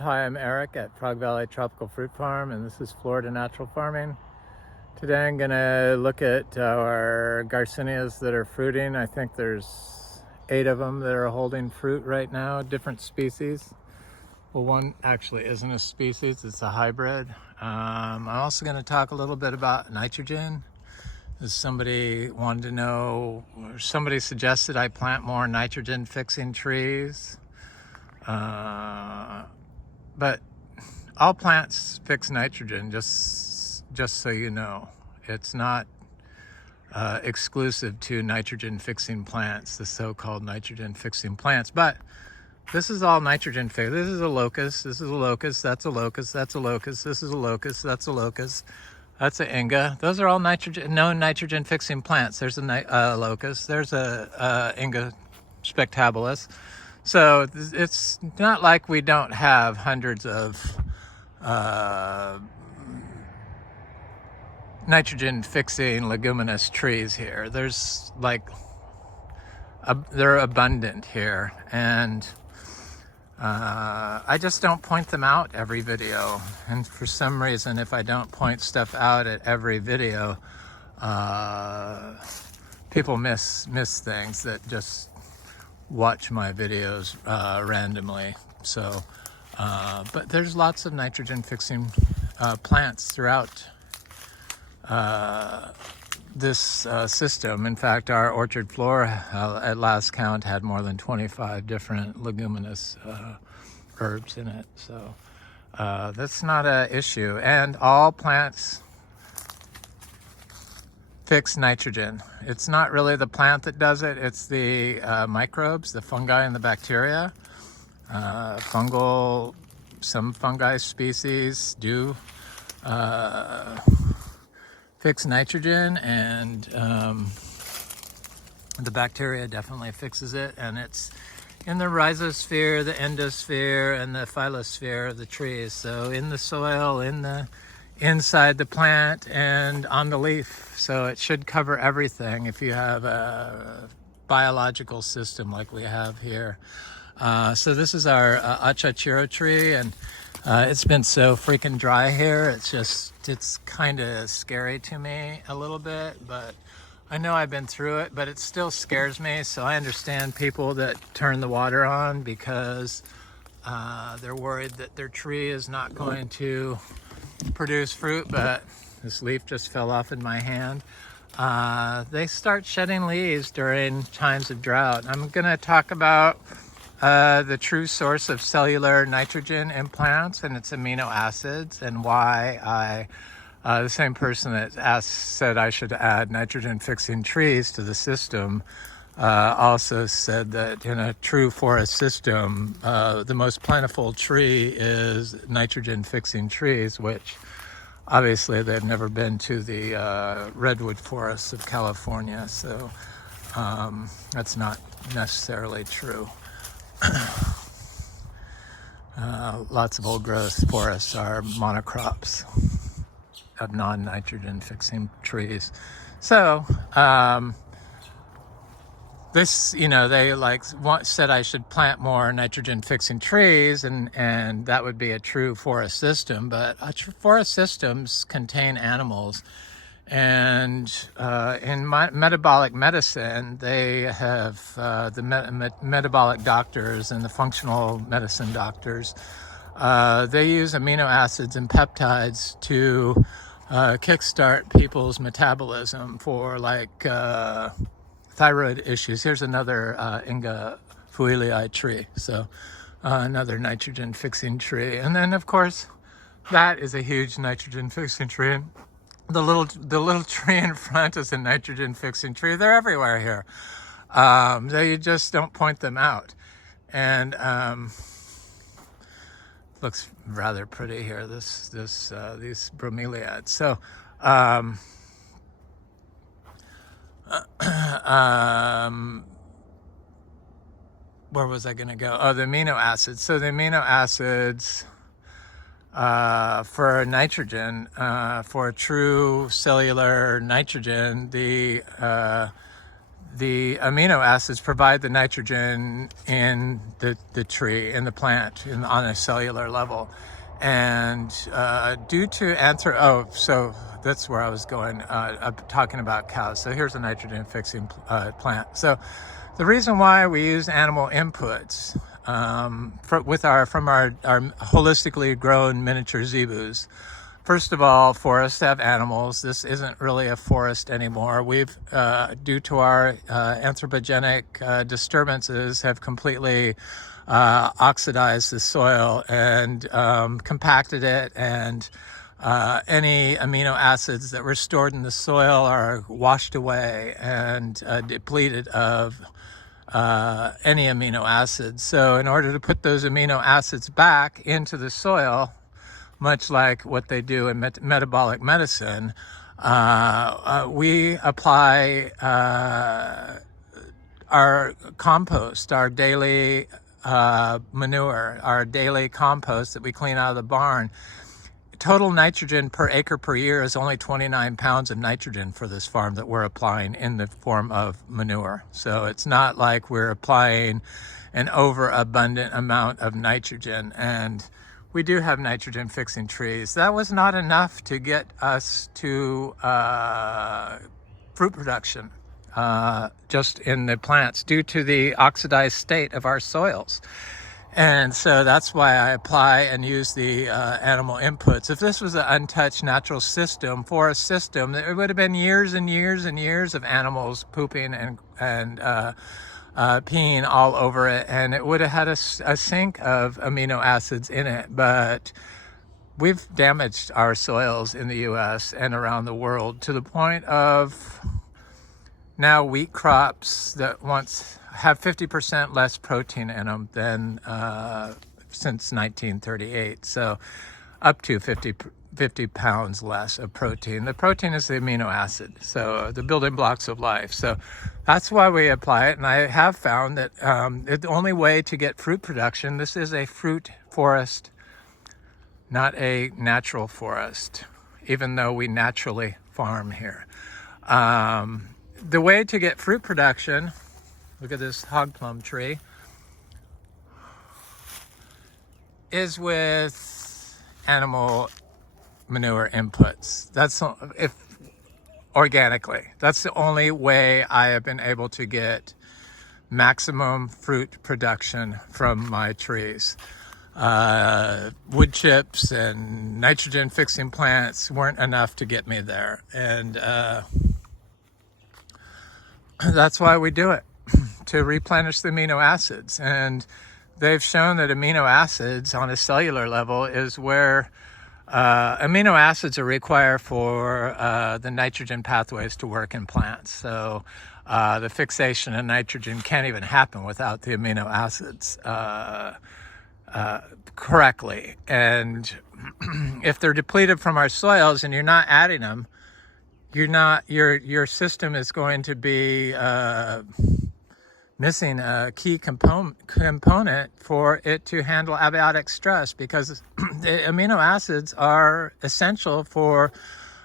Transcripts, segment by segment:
Hi, I'm Eric at Frog Valley Tropical Fruit Farm, and this is Florida Natural Farming. Today I'm going to look at our Garcinias that are fruiting. I think there's 8 of them that are holding fruit right now, different species. Well, one actually isn't a species, it's a hybrid. I'm also going to talk a little bit about nitrogen. Somebody wanted to know, somebody suggested I plant more nitrogen fixing trees. But all plants fix nitrogen, just so you know. It's not exclusive to nitrogen fixing plants, the so-called nitrogen fixing plants. But this is all nitrogen fix. This is a locust, this is a locust, that's a locust, that's a locust, this is a locust, that's a locust, that's an Imbe. Those are all known nitrogen fixing plants. There's a locust, there's a Imbe spectabilis. So it's not like we don't have hundreds of nitrogen fixing leguminous trees here. There's they're abundant here, and I just don't point them out every video. And for some reason, if I don't point stuff out at every video, people miss things that just watch my videos randomly. So but there's lots of nitrogen fixing plants throughout this system. In fact, our orchard floor at last count had more than 25 different leguminous herbs in it. So that's not an issue. And all plants fix nitrogen. It's not really the plant that does it, it's the microbes, the fungi and the bacteria. Some fungi species do fix nitrogen, and the bacteria definitely fixes it, and it's in the rhizosphere, the endosphere, and the phyllosphere of the trees. So in the soil, inside the plant, and on the leaf. So it should cover everything if you have a biological system like we have here. So this is our Achachairu tree, and it's been so freaking dry here. It's kind of scary to me a little bit, but I know I've been through it, but it still scares me. So I understand people that turn the water on because they're worried that their tree is not going to produce fruit. But this leaf just fell off in my hand. They start shedding leaves during times of drought. I'm going to talk about the true source of cellular nitrogen in plants, and it's amino acids, and why the same person that said I should add nitrogen fixing trees to the system also said that in a true forest system, the most plentiful tree is nitrogen fixing trees, which obviously they've never been to the redwood forests of California, so that's not necessarily true. Lots of old growth forests are monocrops of non-nitrogen fixing trees. So this, they said I should plant more nitrogen fixing trees, and that would be a true forest system. But forest systems contain animals. And in metabolic medicine, they have the metabolic doctors and the functional medicine doctors. They use amino acids and peptides to kickstart people's metabolism for thyroid issues. Here's another Imbe fuilii tree, so another nitrogen fixing tree. And then, of course, that is a huge nitrogen fixing tree. The little tree in front is a nitrogen fixing tree. They're everywhere here. You just don't point them out. And looks rather pretty here. These bromeliads. So where was I going to go? Oh, the amino acids. So the amino acids. For nitrogen, for true cellular nitrogen, the amino acids provide the nitrogen in the tree, in the plant, on a cellular level. And due to so that's where I was going, talking about cows. So here's a nitrogen fixing plant. So the reason why we use animal inputs from our holistically grown miniature zebus. First of all, for us to have animals, this isn't really a forest anymore. We've, due to our anthropogenic disturbances, have completely oxidized the soil and compacted it, and any amino acids that were stored in the soil are washed away and depleted of any amino acids. So in order to put those amino acids back into the soil, much like what they do in metabolic medicine, we apply our compost, our daily manure, our daily compost that we clean out of the barn. Total nitrogen per acre per year is only 29 pounds of nitrogen for this farm that we're applying in the form of manure. So it's not like we're applying an overabundant amount of nitrogen. And we do have nitrogen fixing trees. That was not enough to get us to fruit production just in the plants due to the oxidized state of our soils. And so that's why I apply and use the animal inputs. If this was an untouched natural system, forest system, it would have been years and years and years of animals pooping and peeing all over it, and it would have had a sink of amino acids in it. But we've damaged our soils in the US and around the world to the point of now wheat crops that once have 50% less protein in them than since 1938. So up to 50 pounds less of protein. The protein is the amino acid, so the building blocks of life. So that's why we apply it. And I have found that the only way to get fruit production, this is a fruit forest, not a natural forest, even though we naturally farm here. The way to get fruit production, look at this hog plum tree, is with animal manure inputs. That's organically. That's the only way I have been able to get maximum fruit production from my trees. Wood chips and nitrogen fixing plants weren't enough to get me there. And that's why we do it, to replenish the amino acids. And they've shown that amino acids on a cellular level is where amino acids are required for the nitrogen pathways to work in plants. So the fixation of nitrogen can't even happen without the amino acids correctly. And if they're depleted from our soils and you're not adding them, your system is going to be missing a key component for it to handle abiotic stress, because the amino acids are essential for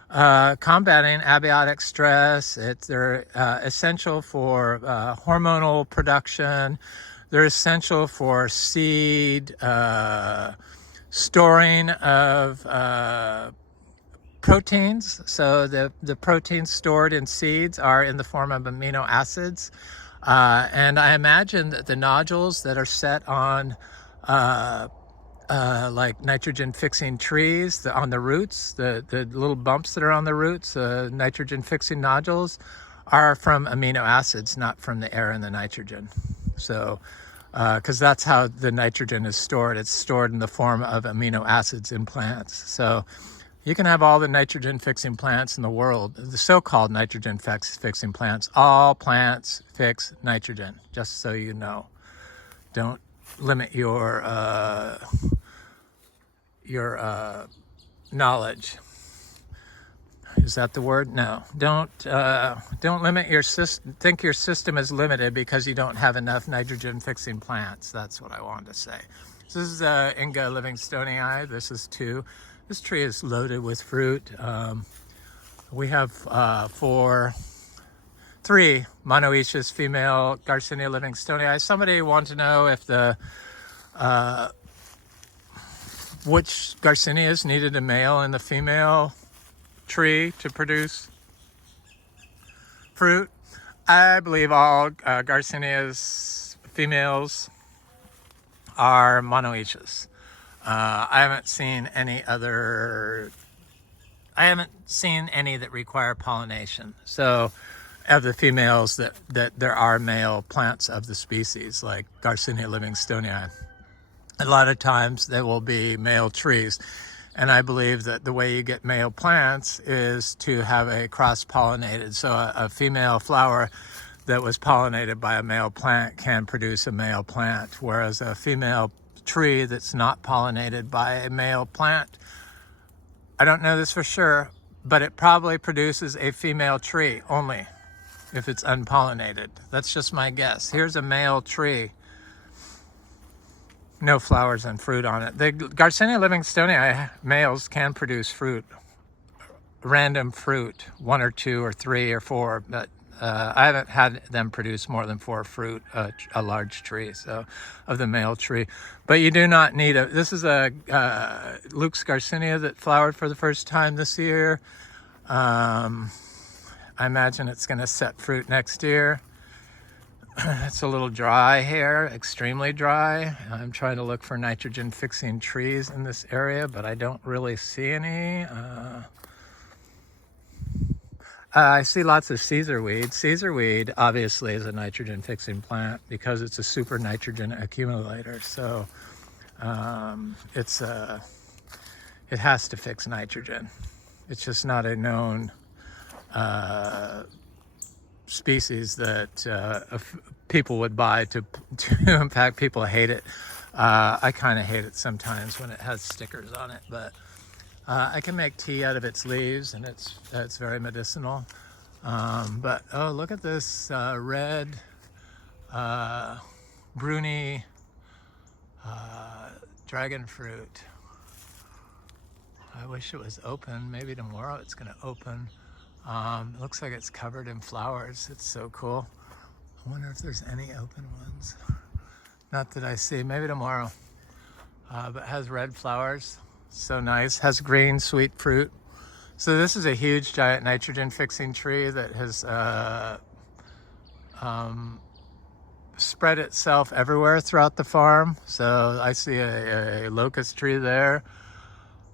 combating abiotic stress. They're essential for hormonal production. They're essential for seed storing of proteins. So the proteins stored in seeds are in the form of amino acids. And I imagine that the nodules that are set on like nitrogen fixing trees, on the roots, the little bumps that are on the roots, nitrogen fixing nodules, are from amino acids, not from the air and the nitrogen. So, because that's how the nitrogen is stored. It's stored in the form of amino acids in plants. So you can have all the nitrogen fixing plants in the world, the so-called nitrogen fixing plants. All plants fix nitrogen, just so you know. Don't limit your knowledge. Is that the word? No. Don't limit your system. Think your system is limited because you don't have enough nitrogen fixing plants. That's what I wanted to say. So this is Imbe Livingstonii. This is 2. This tree is loaded with fruit. We have 4 3 monoecious female Garcinia livingstoniae. Somebody want to know if the which Garcinias needed a male and the female tree to produce fruit. I believe all Garcinias females are monoecious. I haven't seen any that require pollination. So of the females that there are male plants of the species, like Garcinia livingstoniae. A lot of times there will be male trees. And I believe that the way you get male plants is to have a cross-pollinated. So a female flower that was pollinated by a male plant can produce a male plant, whereas a female tree that's not pollinated by a male plant, I don't know this for sure, but it probably produces a female tree only if it's unpollinated. That's just my guess. Here's a male tree. No flowers and fruit on it. The Garcinia livingstoniae males can produce fruit, random fruit, 1 or 2 or 3 or 4, but I haven't had them produce more than 4 fruit, a large tree, so of the male tree. But you do not need this is a Luke's Garcinia that flowered for the first time this year. I imagine it's going to set fruit next year. It's a little dry here, extremely dry. I'm trying to look for nitrogen fixing trees in this area, but I don't really see any. I see lots of Caesar weed. Caesar weed obviously is a nitrogen fixing plant because it's a super nitrogen accumulator. So it has to fix nitrogen. It's just not a known species that people would buy to in fact, people hate it. I kind of hate it sometimes when it has stickers on it, but I can make tea out of its leaves, and it's very medicinal. But oh, look at this red Bruni dragon fruit. I wish it was open. Maybe tomorrow it's going to open. It looks like it's covered in flowers. It's so cool. I wonder if there's any open ones. Not that I see. Maybe tomorrow. But it has red flowers. So nice. Has green, sweet fruit. So this is a huge, giant nitrogen fixing tree that has spread itself everywhere throughout the farm. So I see a locust tree there.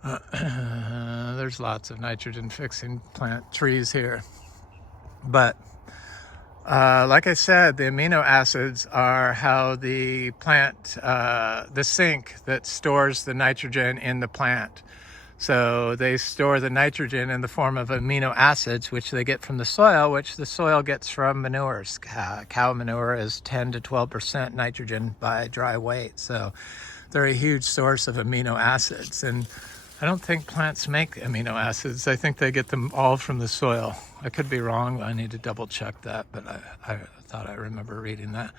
There's lots of nitrogen fixing plant trees here. But like I said, the amino acids are how the plant, the sink that stores the nitrogen in the plant. So they store the nitrogen in the form of amino acids, which they get from the soil, which the soil gets from manures. Cow manure is 10 to 12% nitrogen by dry weight. So they're a huge source of amino acids. And I don't think plants make amino acids. I think they get them all from the soil. I could be wrong. I need to double check that, but I thought I remember reading that.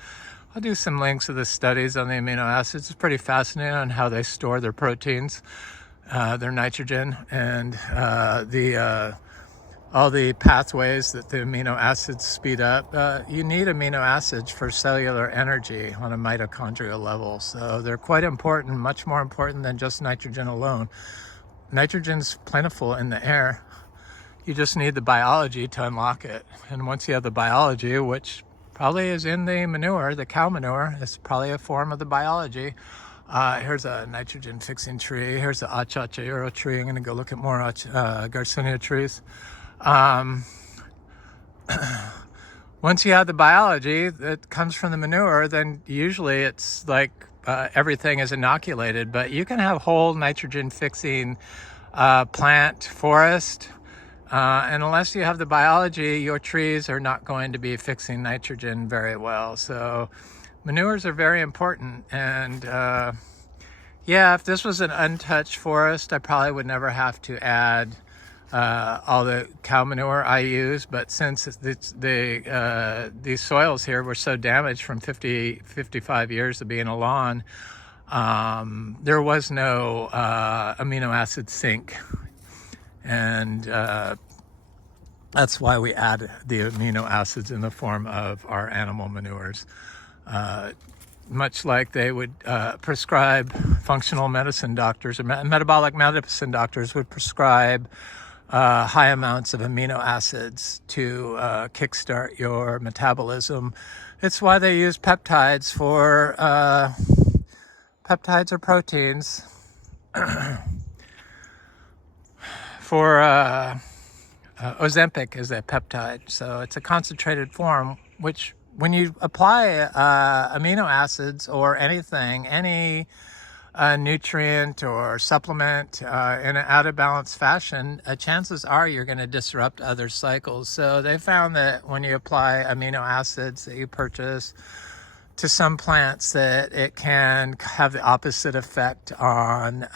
I'll do some links to the studies on the amino acids. It's pretty fascinating on how they store their proteins, their nitrogen, and all the pathways that the amino acids speed up. You need amino acids for cellular energy on a mitochondrial level. So they're quite important, much more important than just nitrogen alone. Nitrogen's plentiful in the air. You just need the biology to unlock it. And once you have the biology, which probably is in the manure, the cow manure, it's probably a form of the biology. Here's a nitrogen fixing tree. Here's the Achachairu tree. I'm going to go look at more Garcinia trees. Once you have the biology that comes from the manure, then usually it's like everything is inoculated, but you can have whole nitrogen fixing plant forest, and unless you have the biology, your trees are not going to be fixing nitrogen very well. So manures are very important. And yeah, if this was an untouched forest, I probably would never have to add all the cow manure I use, but since these soils here were so damaged from 55 years of being a lawn, there was no amino acid sink. And That's why we add the amino acids in the form of our animal manures. Much like they would prescribe, functional medicine doctors or metabolic medicine doctors would prescribe high amounts of amino acids to kickstart your metabolism. It's why they use peptides for peptides or proteins for Ozempic is a peptide. So it's a concentrated form, which when you apply amino acids or anything, any nutrient or supplement in an out of balance fashion, chances are you're going to disrupt other cycles. So they found that when you apply amino acids that you purchase to some plants, that it can have the opposite effect on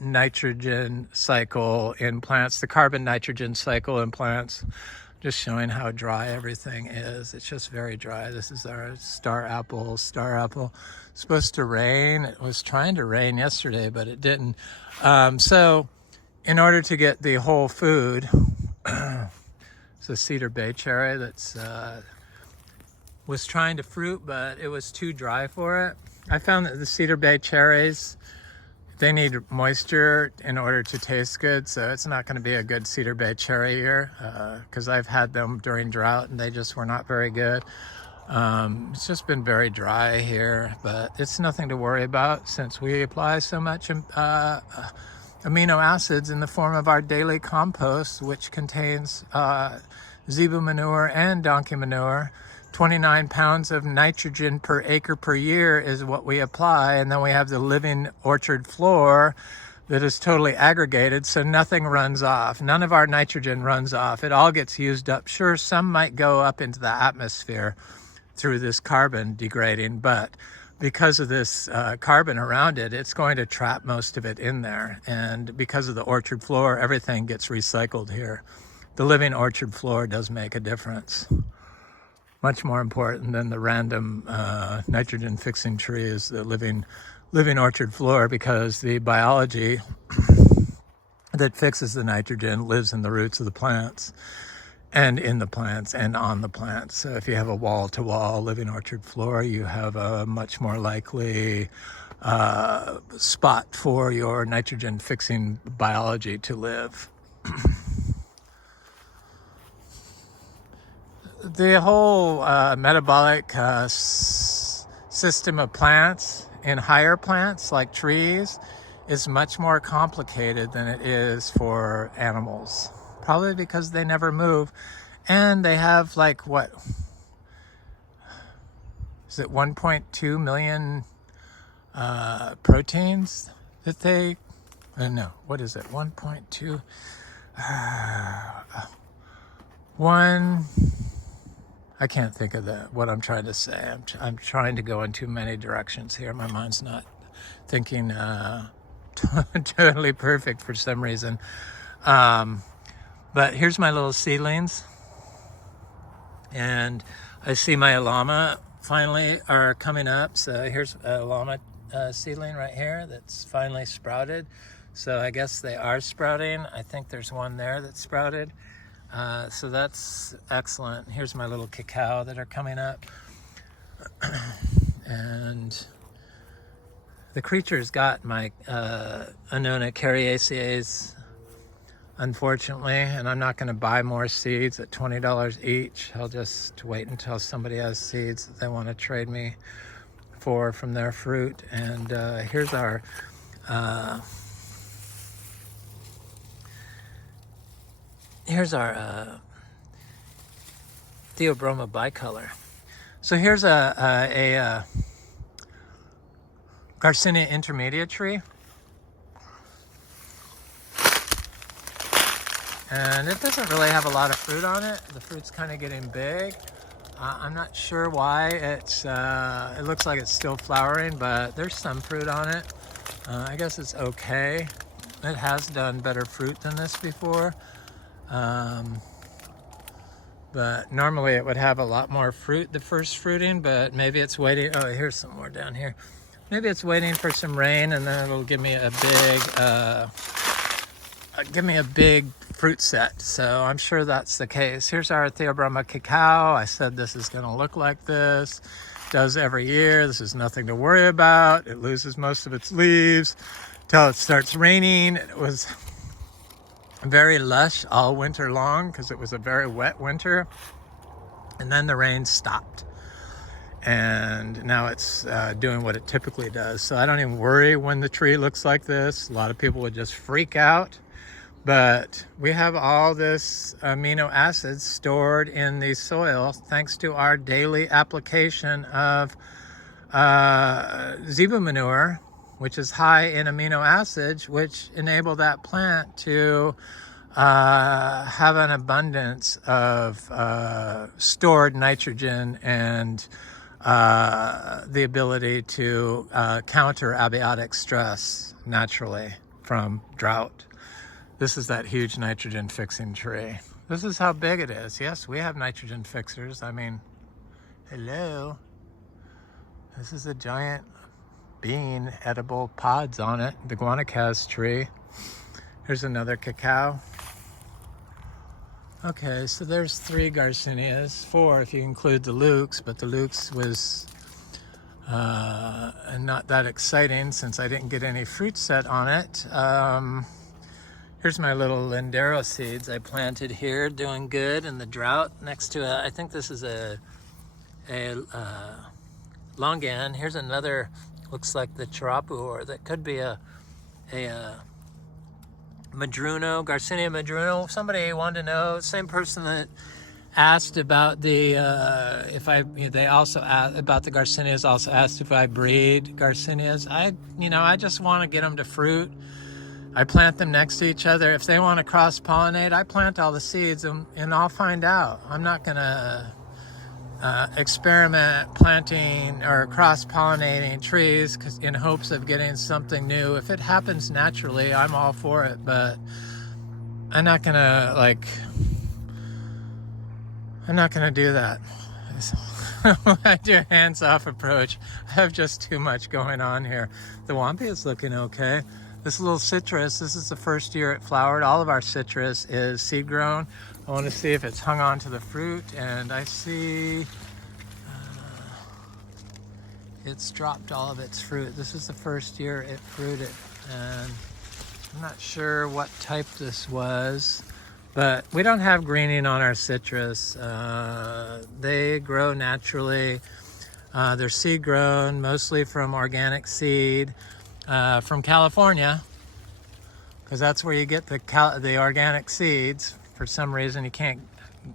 nitrogen cycle in plants, the carbon nitrogen cycle in plants. Just showing how dry everything is. It's just very dry. This is our star apple. Star apple. It's supposed to rain. It was trying to rain yesterday, but it didn't. So in order to get the whole food, it's a cedar bay cherry that's was trying to fruit, but it was too dry for it. I found that the cedar bay cherries, they need moisture in order to taste good, so it's not going to be a good cedar bay cherry here because I've had them during drought and they just were not very good. It's just been very dry here, but it's nothing to worry about since we apply so much amino acids in the form of our daily compost, which contains zebu manure and donkey manure. 29 pounds of nitrogen per acre per year is what we apply, and then we have the living orchard floor that is totally aggregated, so nothing runs off. None of our nitrogen runs off. It all gets used up. Sure, some might go up into the atmosphere through this carbon degrading, but because of this carbon around it, it's going to trap most of it in there. And because of the orchard floor, everything gets recycled here. The living orchard floor does make a difference. Much more important than the random nitrogen fixing tree is the living orchard floor, because the biology that fixes the nitrogen lives in the roots of the plants and in the plants and on the plants. So if you have a wall-to-wall living orchard floor, you have a much more likely spot for your nitrogen fixing biology to live. The whole metabolic system of plants in higher plants like trees is much more complicated than it is for animals. Probably because they never move, and they have like, what is it, 1.2 million proteins that they, I don't know, what is it, 1.2 one, I can't think of what I'm trying to say. I'm trying to go in too many directions here. My mind's not thinking totally perfect for some reason. But here's my little seedlings. And I see my llama finally are coming up. So here's a llama seedling right here that's finally sprouted. So I guess they are sprouting. I think there's one there that's sprouted. So that's excellent. Here's my little cacao that are coming up. And the creatures got my Annona cariaceae, unfortunately, and I'm not going to buy more seeds at $20 each. I'll just wait until somebody has seeds that they want to trade me from their fruit. And here's our Theobroma bicolor. So here's a Garcinia Intermedia tree. And it doesn't really have a lot of fruit on it. The fruit's kind of getting big. I'm not sure why. It looks like it's still flowering, but there's some fruit on it. I guess it's okay. It has done better fruit than this before. But normally it would have a lot more fruit the first fruiting, but maybe it's waiting. Oh, here's some more down here. Maybe it's waiting for some rain, and then it'll give me a big fruit set. So I'm sure that's the case. Here's our Theobroma cacao. I said this is going to look like this. Does every year. This is nothing to worry about. It loses most of its leaves till it starts raining. It was very lush all winter long because it was a very wet winter. And then the rain stopped. And now it's doing what it typically does. So I don't even worry when the tree looks like this. A lot of people would just freak out. But we have all this amino acids stored in the soil thanks to our daily application of zebu manure, which is high in amino acids, which enable that plant to have an abundance of stored nitrogen and the ability to counter abiotic stress naturally from drought. This is that huge nitrogen fixing tree. This is how big it is. Yes, we have nitrogen fixers. I mean, hello. This is a giant bean, edible pods on it. The guanacas tree. Here's another cacao. Okay, so there's 3 Garcinias, 4 if you include the Lukes, but the Lukes was not that exciting since I didn't get any fruit set on it. Here's my little Lindero seeds I planted here, doing good in the drought next to I think this is a longan. Here's another, looks like the Charapu, or that could be a Madruno, Garcinia Madruno. Somebody wanted to know, same person that asked about the they also asked about the Garcinias, also asked if I breed Garcinias. I just want to get them to fruit. I plant them next to each other. If they want to cross-pollinate, I plant all the seeds and I'll find out. I'm not going to experiment planting or cross-pollinating trees in hopes of getting something new. If it happens naturally, I'm all for it, but I'm not going to do that. I do a hands-off approach. I have just too much going on here. The Wampi is looking okay. This little citrus, this is the first year it flowered. All of our citrus is seed grown. I want to see if it's hung on to the fruit, and I see it's dropped all of its fruit. This is the first year it fruited, and I'm not sure what type this was, but we don't have greening on our citrus. They grow naturally. They're seed grown, mostly from organic seed. From California, because that's where you get the organic seeds. For some reason, you can't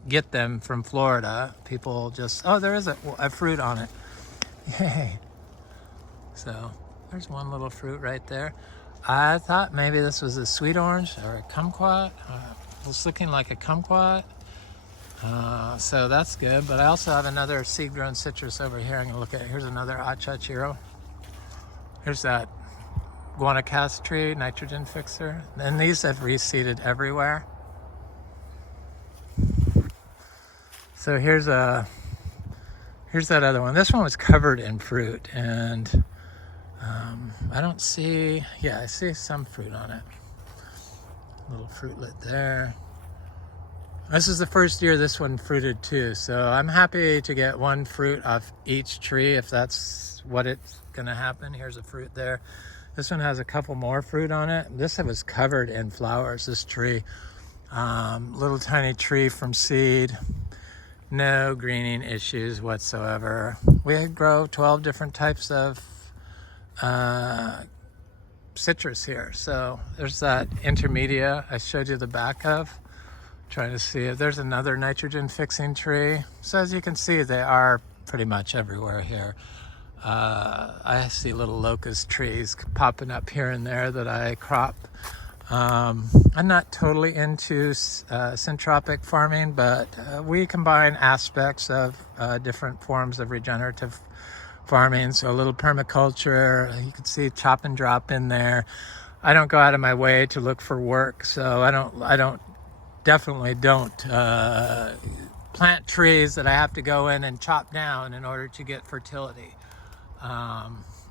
get them from Florida. People just, oh, there is a fruit on it. Yay. So there's one little fruit right there. I thought maybe this was a sweet orange or a kumquat. It was looking like a kumquat. So that's good. But I also have another seed-grown citrus over here. I'm gonna look at. Here's another Achachairu. Here's that guanacas tree, nitrogen fixer. And these have reseeded everywhere. So here's that other one. This one was covered in fruit, and I don't see, yeah, I see some fruit on it. Little fruitlet there. This is the first year this one fruited too, so I'm happy to get one fruit off each tree if that's what it's gonna happen. Here's a fruit there. This one has a couple more fruit on it. This was covered in flowers, this tree. Little tiny tree from seed. No greening issues whatsoever. We grow 12 different types of citrus here. So there's that Intermedia I showed you the back of. Trying to see if there's another nitrogen fixing tree. So as you can see, they are pretty much everywhere here. I see little locust trees popping up here and there that I crop. I'm not totally into syntropic farming, but we combine aspects of different forms of regenerative farming. So a little permaculture, you can see chop and drop in there. I don't go out of my way to look for work, so I definitely don't plant trees that I have to go in and chop down in order to get fertility.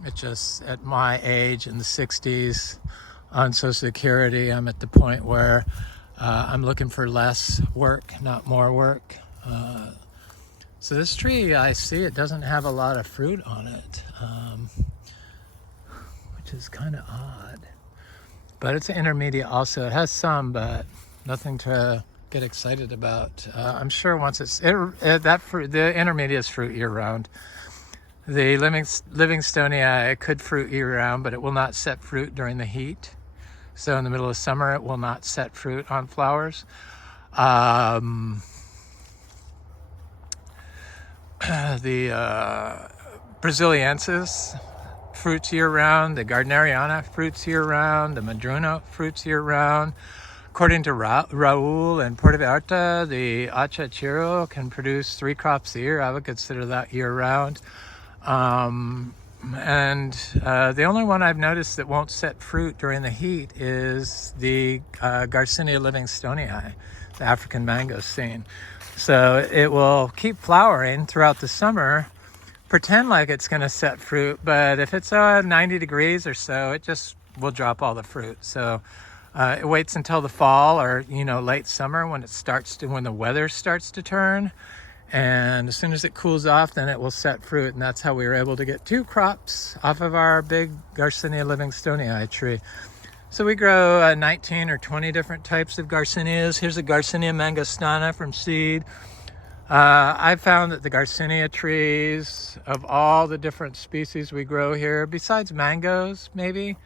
It's just at my age in the 60s on Social Security, I'm at the point where I'm looking for less work, not more work. So this tree, I see it doesn't have a lot of fruit on it, which is kind of odd. But it's an intermediate also. It has some, but nothing to get excited about. I'm sure once that fruit, the intermediate is fruit year round. The Livingstonia could fruit year round, but it will not set fruit during the heat. So in the middle of summer, it will not set fruit on flowers. The Brasiliensis fruits year round. The Gardneriana fruits year round. The Madruno fruits year round. According to Raul and Puerto Vallarta, the Achachairu can produce 3 crops a year. I would consider that year round. The only one I've noticed that won't set fruit during the heat is the Garcinia Livingstoni, the African mangosteen. So it will keep flowering throughout the summer, pretend like it's going to set fruit, but if it's 90 degrees or so, it just will drop all the fruit. So it waits until the fall or late summer when the weather starts to turn. And as soon as it cools off, then it will set fruit. And that's how we were able to get 2 crops off of our big Garcinia Livingstoni tree. So we grow 19 or 20 different types of Garcinias. Here's a Garcinia Mangosteen from seed. I found that the Garcinia trees, of all the different species we grow here, besides mangoes maybe,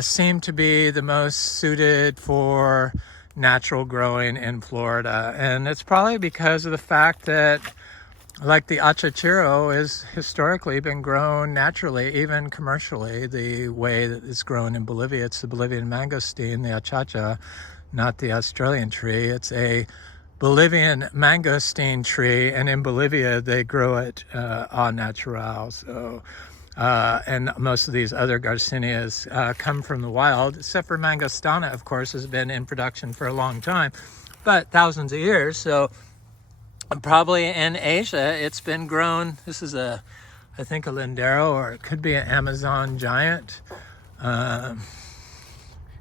seem to be the most suited for natural growing in Florida. And it's probably because of the fact that, like the Achachairu, has historically been grown naturally, even commercially, the way that it's grown in Bolivia. It's the Bolivian mangosteen, the achacha, not the Australian tree. It's a Bolivian mangosteen tree, and in Bolivia they grow it au natural. So and most of these other Garcinias come from the wild, except for Mangostana, of course, has been in production for a long time, but thousands of years. So probably in Asia, it's been grown. This is I think a lindero, or it could be an Amazon giant,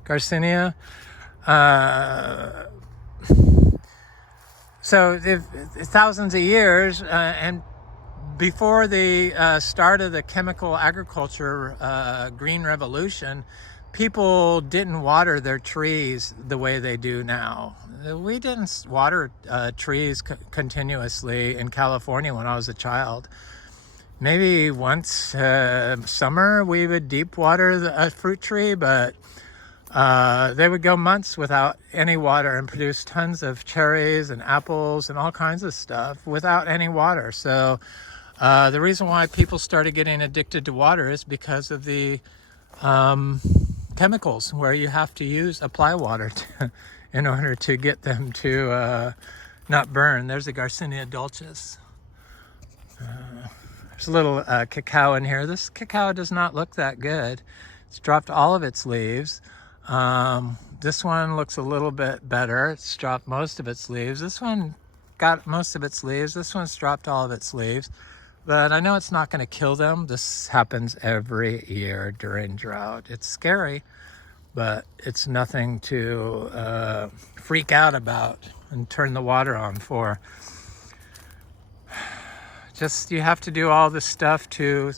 Garcinia. So thousands of years, and before the start of the chemical agriculture green revolution, people didn't water their trees the way they do now. We didn't water trees continuously in California when I was a child. Maybe once summer we would deep water a fruit tree, but they would go months without any water and produce tons of cherries and apples and all kinds of stuff without any water. So the reason why people started getting addicted to water is because of the chemicals, where you have to apply water in order to get them to not burn. There's a Garcinia dulcis. There's a little cacao in here. This cacao does not look that good. It's dropped all of its leaves. This one looks a little bit better. It's dropped most of its leaves. This one got most of its leaves. This one's dropped all of its leaves. But I know it's not going to kill them. This happens every year during drought. It's scary, but it's nothing to freak out about and turn the water on for. Just, you have to do all this stuff to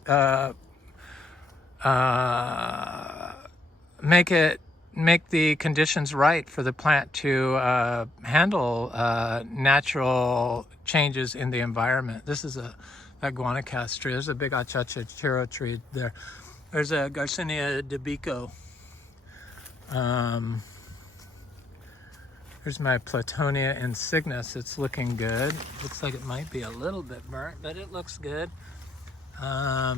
make the conditions right for the plant to handle natural changes in the environment. This is a guanacas tree. There's a big Achachairu tree there. There's a Garcinia debico. Here's my Platonia insignis. It's looking good. Looks like it might be a little bit burnt, but it looks good. I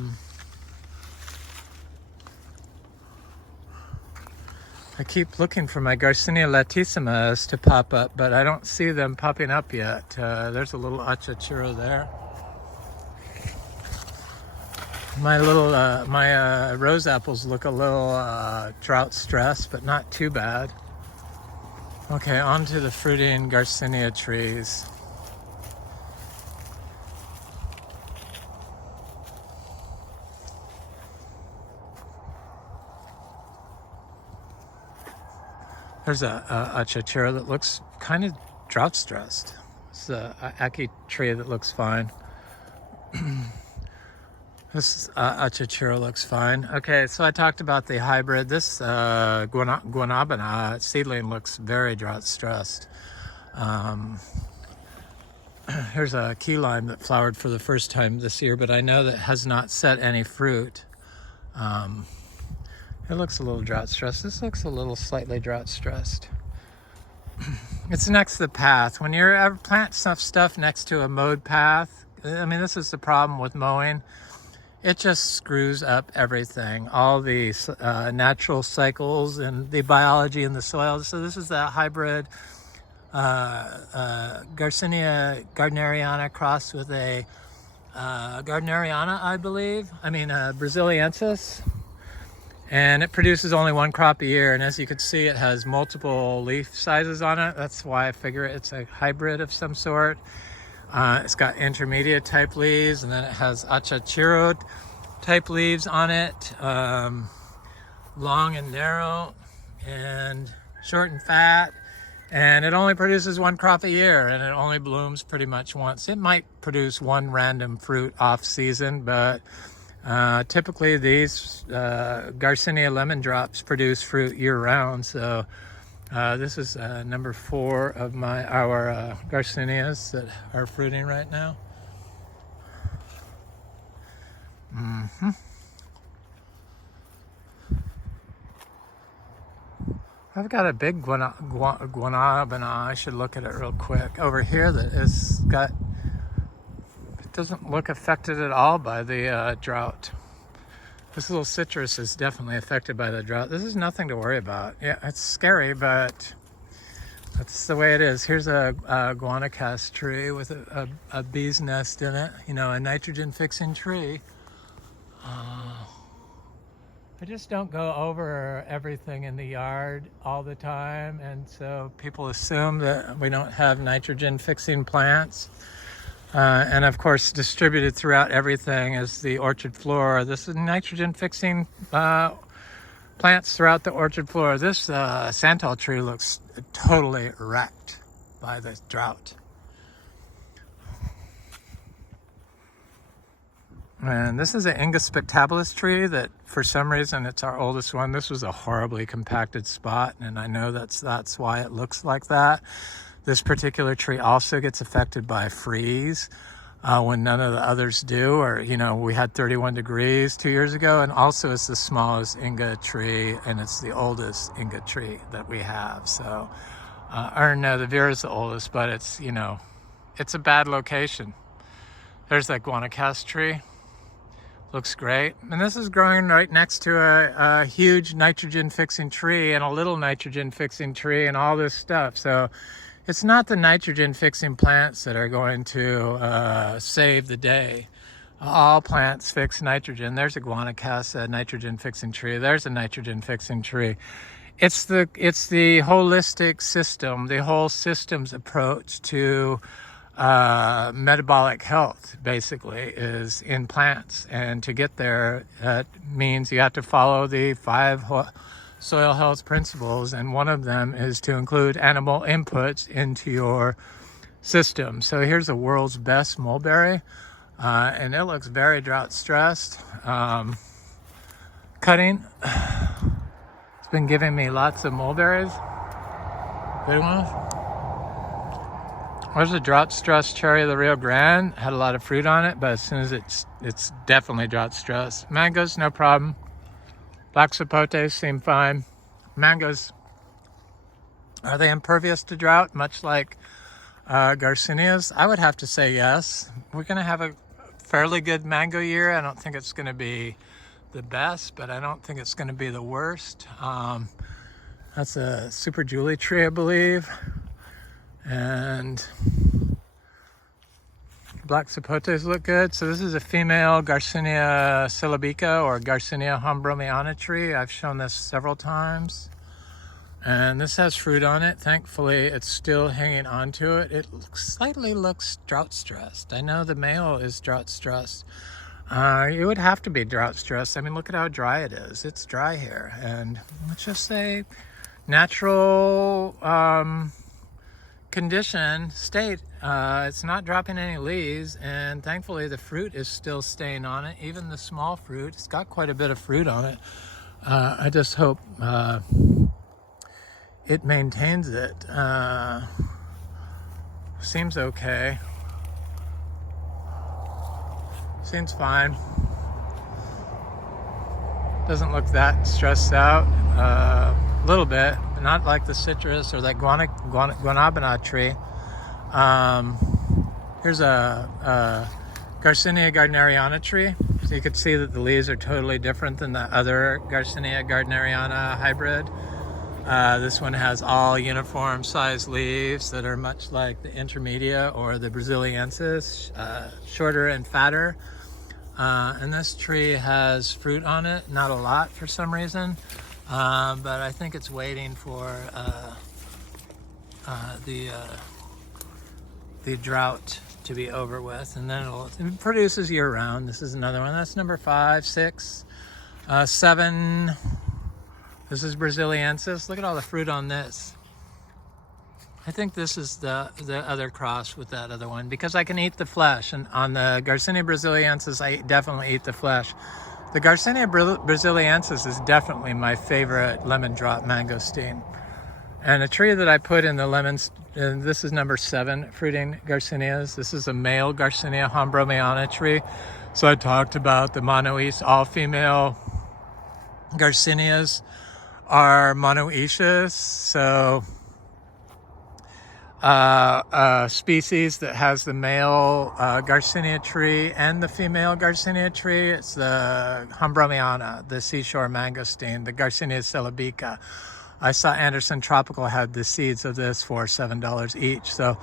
keep looking for my Garcinia latissimas to pop up, but I don't see them popping up yet. There's a little Achachairu there. My rose apples look a little drought stressed, but not too bad. Okay, on to the fruiting Garcinia trees. There's a Achachairu that looks kind of drought stressed. It's a Aki tree that looks fine. This Achachairu looks fine. Okay, so I talked about the hybrid. This Guanabana seedling looks very drought stressed. Here's a key lime that flowered for the first time this year, but I know that has not set any fruit. It looks a little drought stressed. This looks a little slightly drought stressed. It's next to the path. When you're ever plant stuff next to a mowed path, I mean, this is the problem with mowing. It just screws up everything, all the natural cycles and the biology in the soil. So this is that hybrid Garcinia Gardneriana crossed with a Gardneriana, I believe. Brasiliensis. And it produces only one crop a year. And as you can see, it has multiple leaf sizes on it. That's why I figure it's a hybrid of some sort. It's got intermediate type leaves, and then it has Achachairu type leaves on it. Long and narrow and short and fat. And it only produces one crop a year, and it only blooms pretty much once. It might produce one random fruit off season, but typically these Garcinia lemon drops produce fruit year round. So this is number 4 of our Garcinias that are fruiting right now. I've got a big guanabana. I should look at it real quick over here that is got. It doesn't look affected at all by the drought. This little citrus is definitely affected by the drought. This is nothing to worry about. Yeah, it's scary, but that's the way it is. Here's a guanacas tree with a bee's nest in it. You know, a nitrogen fixing tree. I just don't go over everything in the yard all the time, and so people assume that we don't have nitrogen fixing plants. And of course, distributed throughout everything is the orchard floor. This is nitrogen fixing plants throughout the orchard floor. This santal tree looks totally wrecked by the drought. And this is an Imbe spectabilis tree that, for some reason, it's our oldest one. This was a horribly compacted spot, and I know that's why it looks like that. This particular tree also gets affected by freeze when none of the others do. Or, you know, we had 31 degrees 2 years ago, and also it's the smallest Imbe tree, and it's the oldest Imbe tree that we have. So, or no, the Vero is the oldest, but it's, you know, it's a bad location. There's that guanacas tree. Looks great. And this is growing right next to a huge nitrogen fixing tree and a little nitrogen fixing tree and all this stuff. So it's not the nitrogen fixing plants that are going to save the day. All plants fix nitrogen. There's a guanacas, a nitrogen fixing tree. There's a nitrogen fixing tree. It's the holistic system, the whole system's approach to metabolic health, basically, is in plants. And to get there, that means you have to follow the 5 soil health principles, and one of them is to include animal inputs into your system. So here's the world's best mulberry, and it looks very drought stressed. Cutting, it's been giving me lots of mulberries. Good ones. There's a drought stressed cherry of the Rio Grande. Had a lot of fruit on it, but as soon as it's definitely drought stressed. Mangoes, no problem. Black sapotes seem fine. Mangoes, are they impervious to drought, much like Garcinias? I would have to say yes. We're going to have a fairly good mango year. I don't think it's going to be the best, but I don't think it's going to be the worst. That's a Super Julie tree, I believe. And black sapotes look good. So this is a female Garcinia syllabica or Garcinia hombromiana tree. I've shown this several times. And this has fruit on it. Thankfully, it's still hanging on to it. It slightly looks drought stressed. I know the male is drought stressed. It would have to be drought stressed. I mean, look at how dry it is. It's dry here. And let's just say natural condition state. It's not dropping any leaves, and thankfully the fruit is still staying on it, even the small fruit. It's got quite a bit of fruit on it. I just hope it maintains it. Seems okay. Seems fine. Doesn't look that stressed out. A little bit, but not like the citrus or that guanabana tree. Here's a Garcinia Gardneriana tree. So you could see that the leaves are totally different than the other Garcinia Gardneriana hybrid. This one has all uniform sized leaves that are much like the Intermedia or the Brasiliensis, shorter and fatter. And this tree has fruit on it, not a lot for some reason, but I think it's waiting for the drought to be over with, and then it produces year round. This is another one. That's number 5, 6, 7. This is Brasiliensis. Look at all the fruit on this. I think this is the other cross with that other one, because I can eat the flesh. And on the Garcinia Brasiliensis, I definitely eat the flesh. The Garcinia Brasiliensis is definitely my favorite lemon drop mangosteen. And a tree that I put in the lemons, and this is number 7, fruiting Garcinias. This is a male Garcinia Hombromiana tree. So I talked about the monoecious, all-female Garcinias are monoecious. So species that has the male Garcinia tree and the female Garcinia tree. It's the Hombromiana, the Seashore Mangosteen, the Garcinia celebica. I saw Anderson Tropical had the seeds of this for $7 each. So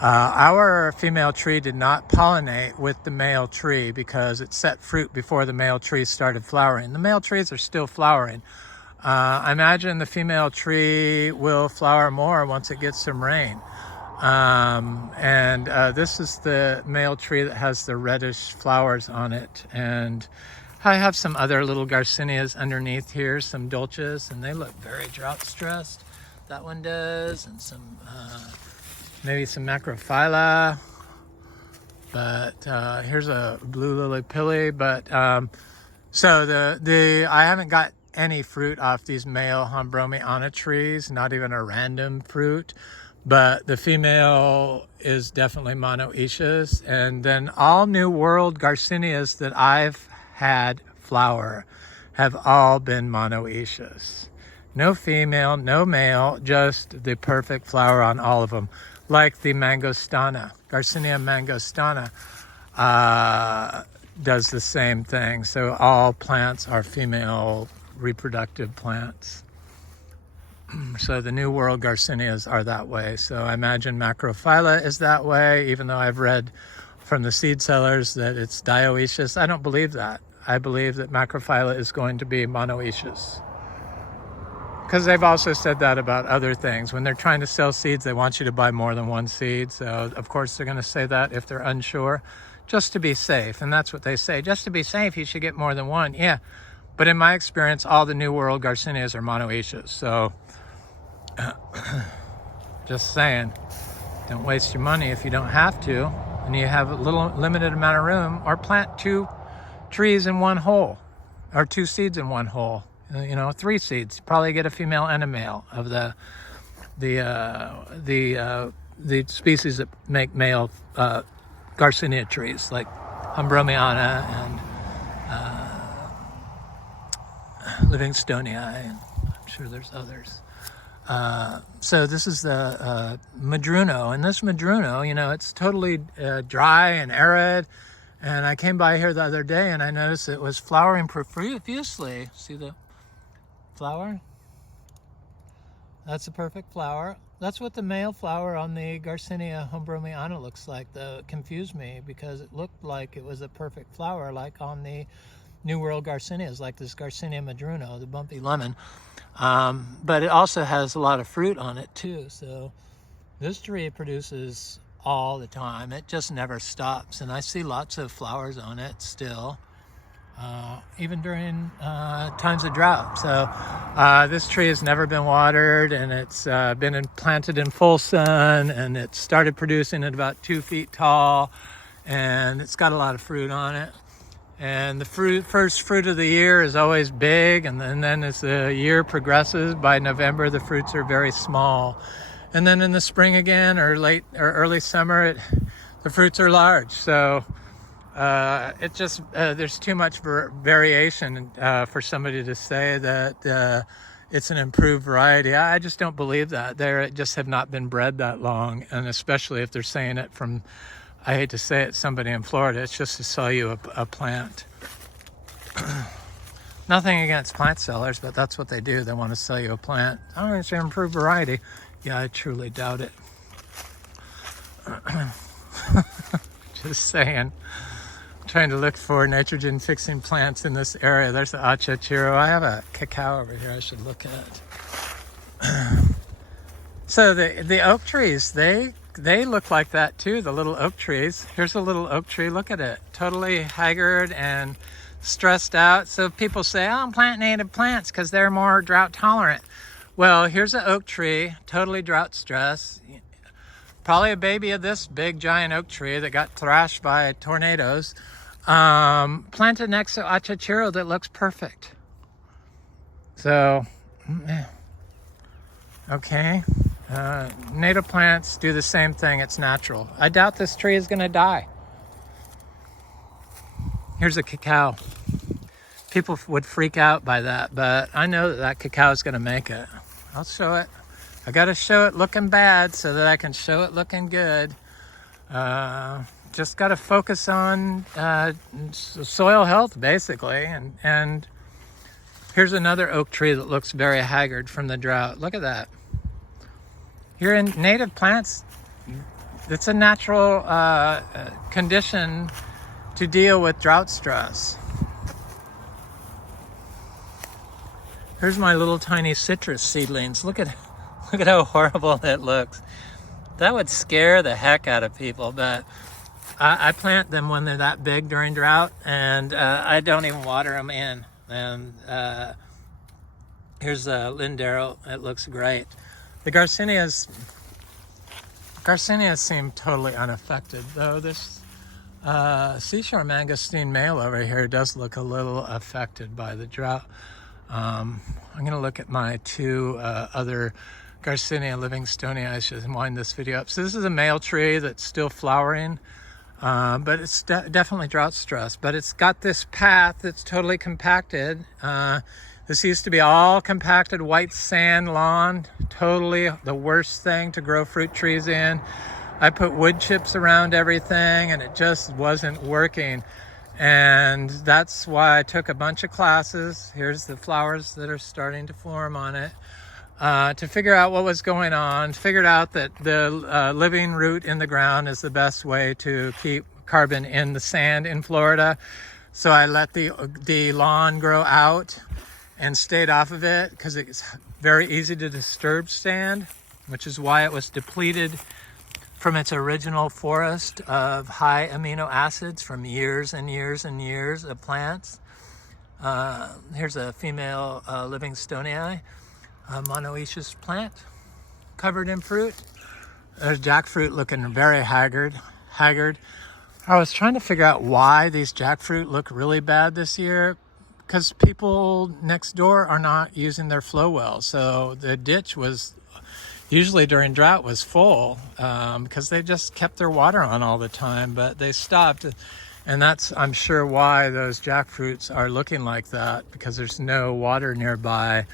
our female tree did not pollinate with the male tree because it set fruit before the male tree started flowering. The male trees are still flowering. I imagine the female tree will flower more once it gets some rain. This is the male tree that has the reddish flowers on it. And I have some other little Garcinias underneath here, some dolces, and they look very drought stressed. That one does, and some maybe some macrophylla. But here's a blue lily pilly. But so I haven't got any fruit off these male Hombromiana trees, not even a random fruit. But the female is definitely monoecious. And then all New World Garcinias that I've had flower have all been monoecious. No female, no male, just the perfect flower on all of them. Like the mangostana, Garcinia mangostana does the same thing. So all plants are female reproductive plants. So the New World Garcinias are that way. So I imagine macrophylla is that way, even though I've read from the seed sellers that it's dioecious. I don't believe that. I believe that macrophylla is going to be monoecious. Because they've also said that about other things. When they're trying to sell seeds, they want you to buy more than one seed. So of course they're going to say that if they're unsure, just to be safe. And that's what they say. Just to be safe, you should get more than one. Yeah. But in my experience, all the New World Garcinias are monoecious. So just saying, don't waste your money if you don't have to, and you have a little limited amount of room, or plant 2 trees in one hole, or 2 seeds in one hole. 3 seeds. Probably get a female and a male of the species that make male Garcinia trees, like Hombromiana and Livingstonia, and I'm sure there's others. So this is the Madruno, and this Madruno, it's totally dry and arid. And I came by here the other day and I noticed it was flowering profusely. See the flower? That's a perfect flower. That's what the male flower on the Garcinia Hombromiana looks like, though. It confused me because it looked like it was a perfect flower, like on the New World Garcinias, like this Garcinia Madruno, the bumpy lemon. But it also has a lot of fruit on it too. So this tree produces all the time. It just never stops. And I see lots of flowers on it still. even during times of drought. So this tree has never been watered, and it's been planted in full sun, and it started producing at about 2 feet tall, and it's got a lot of fruit on it. And the first fruit of the year is always big, and then as the year progresses, by November the fruits are very small. And then in the spring again, or late or early summer, the fruits are large. So it just there's too much variation for somebody to say that it's an improved variety. I just don't believe that. They just have not been bred that long, and especially if they're saying it from, I hate to say it, somebody in Florida. It's just to sell you a plant. Nothing against plant sellers, but that's what they do. They want to sell you a plant. Oh, it's an improved variety. Yeah, I truly doubt it. Just saying. I'm trying to look for nitrogen fixing plants in this area. There's the Achachairu. I have a cacao over here I should look at. So the oak trees, they look like that too, the little oak trees. Here's a little oak tree. Look at it. Totally haggard and stressed out. So people say, oh, I'm planting native plants because they're more drought tolerant. Well, here's an oak tree, totally drought stressed. Probably a baby of this big giant oak tree that got thrashed by tornadoes. Planted next to Achachairu that looks perfect. So, okay. Native plants do the same thing. It's natural. I doubt this tree is going to die. Here's a cacao. People would freak out by that, but I know that cacao is going to make it. I'll show it. I got to show it looking bad so that I can show it looking good. Just got to focus on soil health, basically. And here's another oak tree that looks very haggard from the drought. Look at that. You're in native plants. It's a natural condition to deal with drought stress. Here's my little tiny citrus seedlings. Look at how horrible that looks. That would scare the heck out of people, but I plant them when they're that big during drought, and I don't even water them in. And here's a Lindero. It looks great. The Garcinias seem totally unaffected, though this Seashore Mangosteen male over here does look a little affected by the drought. I'm going to look at my two other Garcinia Livingstonii. I should wind this video up. So this is a male tree that's still flowering, but it's definitely drought stressed. But it's got this path that's totally compacted. This used to be all compacted white sand lawn, totally the worst thing to grow fruit trees in. I put wood chips around everything and it just wasn't working. And that's why I took a bunch of classes. Here's the flowers that are starting to form on it. To figure out what was going on, figured out that the living root in the ground is the best way to keep carbon in the sand in Florida. So I let the lawn grow out and stayed off of it because it's very easy to disturb sand, which is why it was depleted from its original forest of high amino acids from years and years and years of plants. Here's a female Livingstonii, a monoecious plant covered in fruit. There's jackfruit looking very haggard. I was trying to figure out why these jackfruit look really bad this year, because people next door are not using their flow well. So the ditch was usually during drought was full because they just kept their water on all the time, but they stopped. And that's, I'm sure, why those jackfruits are looking like that, because there's no water nearby.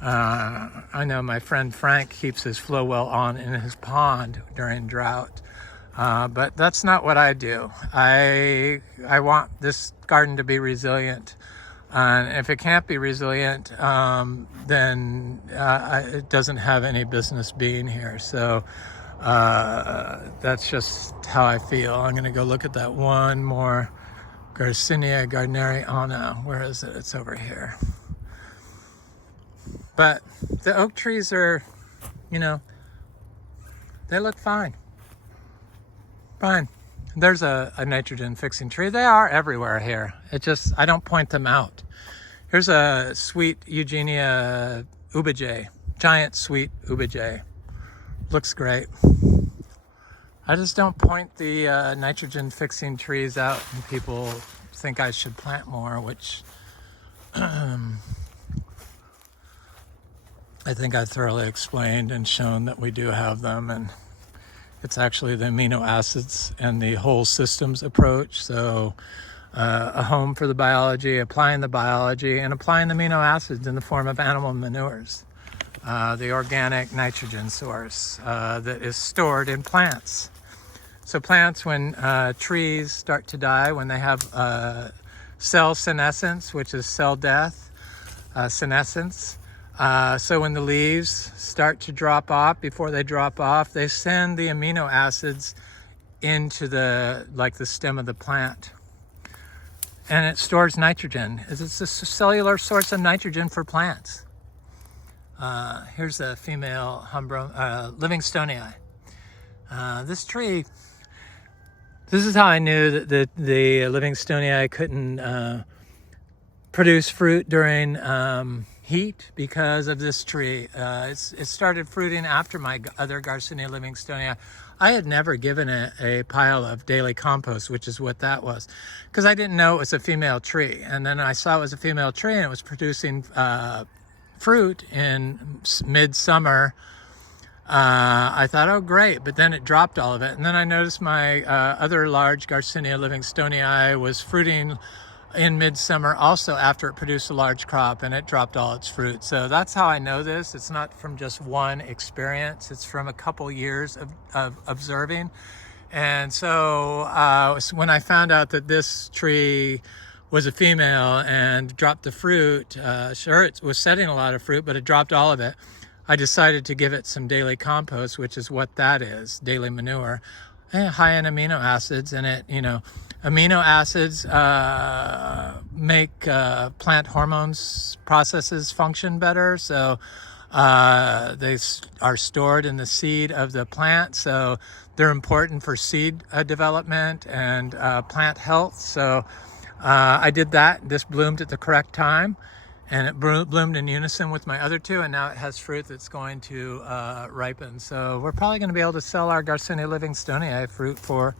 I know my friend Frank keeps his flow well on in his pond during drought, but that's not what I do. I want this garden to be resilient. And if it can't be resilient, then it doesn't have any business being here. So that's just how I feel. I'm going to go look at that one more Garcinia Gardneriana. Where is it? It's over here. But the oak trees are, they look fine. Fine. there's a nitrogen fixing tree. They are everywhere here. I don't point them out. Here's a sweet Eugenia ubijay, giant sweet ubijay. Looks great. I just don't point the nitrogen fixing trees out, and people think I should plant more, which I think I thoroughly explained and shown that we do have them, and it's actually the amino acids and the whole systems approach. So a home for the biology, applying the biology, and applying the amino acids in the form of animal manures. The organic nitrogen source that is stored in plants. So plants, when trees start to die, when they have cell senescence, which is cell death, senescence. So when the leaves start to drop off, before they drop off, they send the amino acids into the stem of the plant. And it stores nitrogen. It's a cellular source of nitrogen for plants. Here's a female Livingstonii. This tree, this is how I knew that the Livingstonii couldn't produce fruit during heat, because of this tree. It started fruiting after my other Garcinia Livingstonii. I had never given it a pile of daily compost, which is what that was, because I didn't know it was a female tree. And then I saw it was a female tree and it was producing fruit in midsummer. I thought, oh great, but then it dropped all of it. And then I noticed my other large Garcinia Livingstonii was fruiting in midsummer also after it produced a large crop, and it dropped all its fruit. So that's how I know this. It's not from just one experience. It's from a couple years of observing. And so when I found out that this tree was a female and dropped the fruit, sure, it was setting a lot of fruit, but it dropped all of it. I decided to give it some daily compost, which is what that is, daily manure, high in amino acids. And amino acids make plant hormones processes function better. So they are stored in the seed of the plant. So they're important for seed development and plant health. So I did that. This bloomed at the correct time. And it bloomed in unison with my other two, and now it has fruit that's going to ripen. So we're probably going to be able to sell our Garcinia Livingstonii fruit for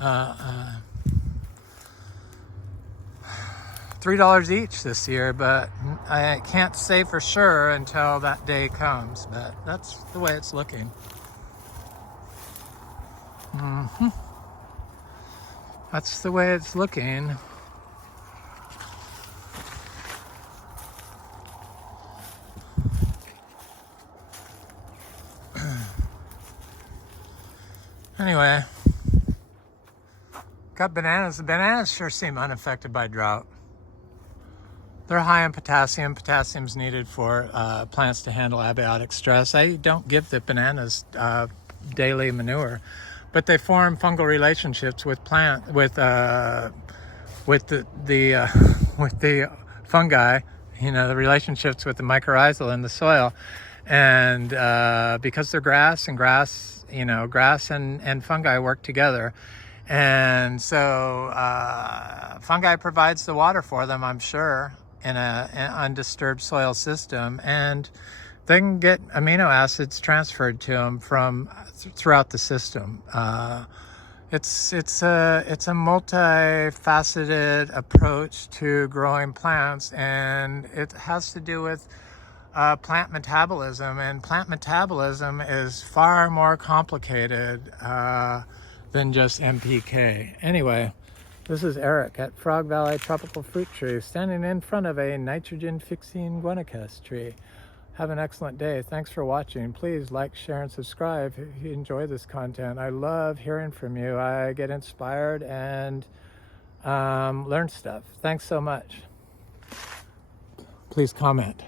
$3 each this year, but I can't say for sure until that day comes. But that's the way it's looking. That's the way it's looking. Anyway, got bananas. The bananas sure seem unaffected by drought. They're high in potassium. Potassium's needed for plants to handle abiotic stress. I don't give the bananas daily manure, but they form fungal relationships with the fungi. The relationships with the mycorrhizal in the soil, and because they're grass and fungi work together. And so fungi provides the water for them, I'm sure, in an undisturbed soil system, and they can get amino acids transferred to them from throughout the system. It's a multifaceted approach to growing plants, and it has to do with plant metabolism, and plant metabolism is far more complicated than just NPK. Anyway, this is Eric at Frog Valley Tropical Fruit Tree, standing in front of a nitrogen fixing guanicus tree. Have an excellent day. Thanks for watching. Please like, share, and subscribe if you enjoy this content. I love hearing from you. I get inspired and learn stuff. Thanks so much. Please comment.